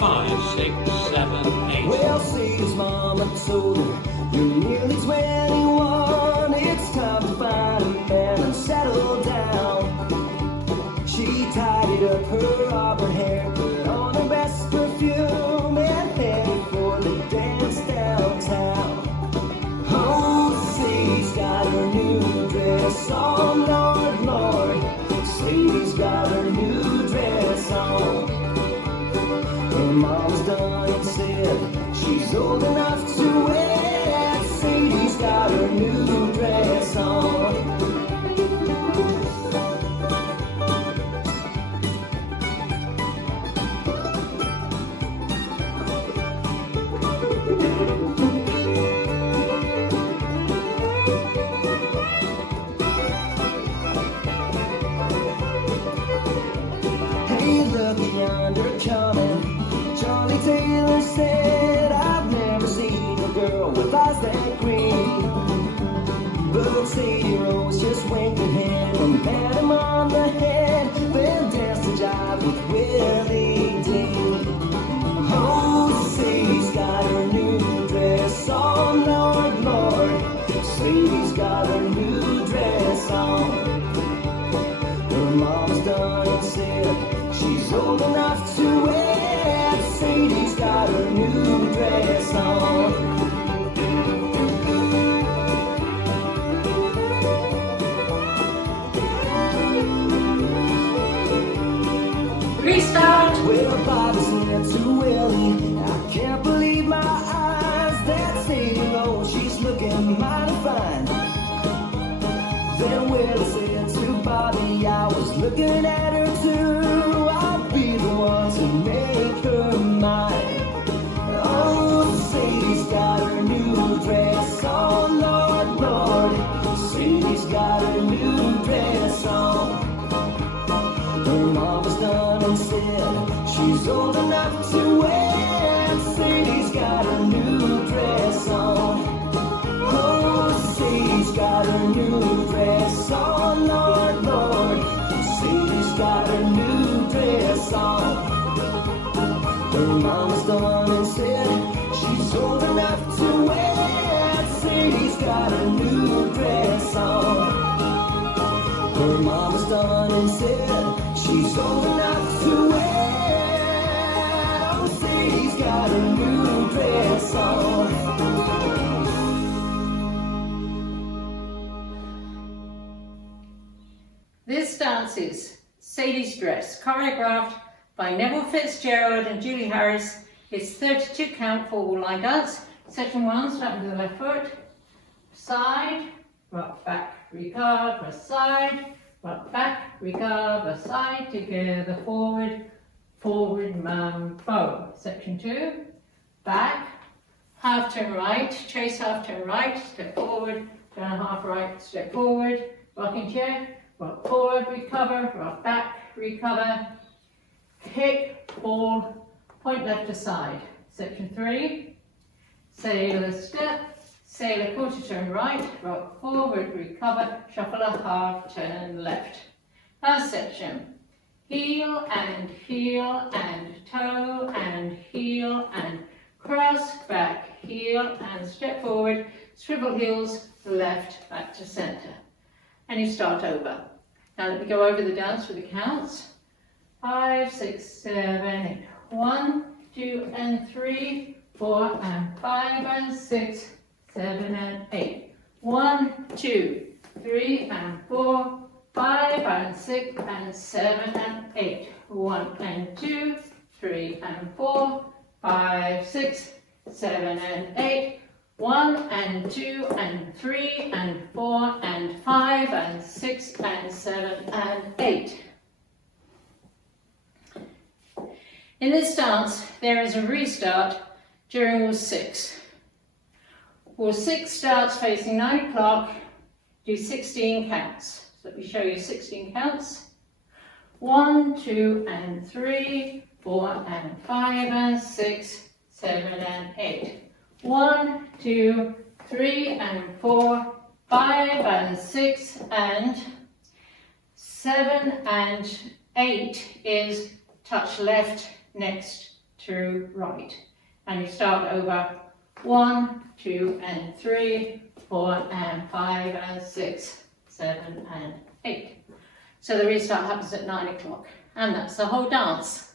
Five, six, seven, eight. Well, Sadie's mama told her, you're nearly 21. It's time to find a man and settle down. She tidied up her auburn hair, put on her best perfume, and headed for the dance downtown. Oh, Sadie's got her new dress on, Lord, Lord. Sadie's got her new dress on. Her mom's done and said she's old enough to wear. Sadie's got her new dress on. Hey, look yonder coming. Charlie Taylor said, I've never seen a girl with eyes that green. But Sadie Rose just winked her head and pat him on the head, then danced a jive with Willie Dean. Oh, Sadie's got her new dress on, Lord, Lord. Sadie's got her new dress on. Her mom's done and said she's old enough to wear. Sadie's got her new dress on. Restart! Well, Bobby said to Willie, I can't believe my eyes. That Sadie Rose, she's looking mighty fine. Then Willie said to Bobby, I was looking at her too. I'll be the one to make her mine. Oh, Sadie's got her new dress on, Lord, Lord. Sadie's got her new dress on. Her mama's done and said she's old enough to wear. Sadie's got her new dress on. Oh, Sadie's got her new dress on, Lord, Lord. Sadie's got her new dress on. Her mama's done and said she's old enough to wear. Sadie's got her new dress on. Her mama's done and said she's old enough to wear. Oh, Sadie's got her new dress on. This dance is Sadie's Dress, choreographed by Neville Fitzgerald and Julie Harris. It's 32 count for line dance. Section 1, starting with the left foot. Side, rock back, recover, side, rock back, recover, side, together, forward, forward, mambo. Section 2, back, half turn right, chase half turn right, step forward, turn half right, step forward, rocking chair, rock forward, recover, rock back, recover, kick, ball, point left to side. Section 3, sailor step, sailor quarter turn right, rock forward, recover, shuffle a half turn left. Last section, heel and toe and heel and cross, back, heel and step forward, swivel heels, left, back to center. And you start over. Now let me go over the dance with the counts. 5, 6, 7, 8. 1, 2 and 3, 4 and 5 and 6, 7 and 8. 1, 2, 3 and 4, 5 and 6 and 7 and 8. 1 and 2, 3 and 4, 5, 6, 7 and 8. 1 and 2 and 3 and 4 and 5 and 6 and 7 and 8. In this dance, there is a restart during wall 6. Wall 6 starts facing 9 o'clock, do 16 counts. So let me show you 16 counts. 1, 2 and 3, 4 and 5 and 6, 7 and 8. 1, 2, 3 and 4, 5 and 6 and 7 and 8 is touch left next to right. And you start over 1, 2 and 3, 4 and 5 and 6, 7 and 8. So the restart happens at 9 o'clock. And that's the whole dance.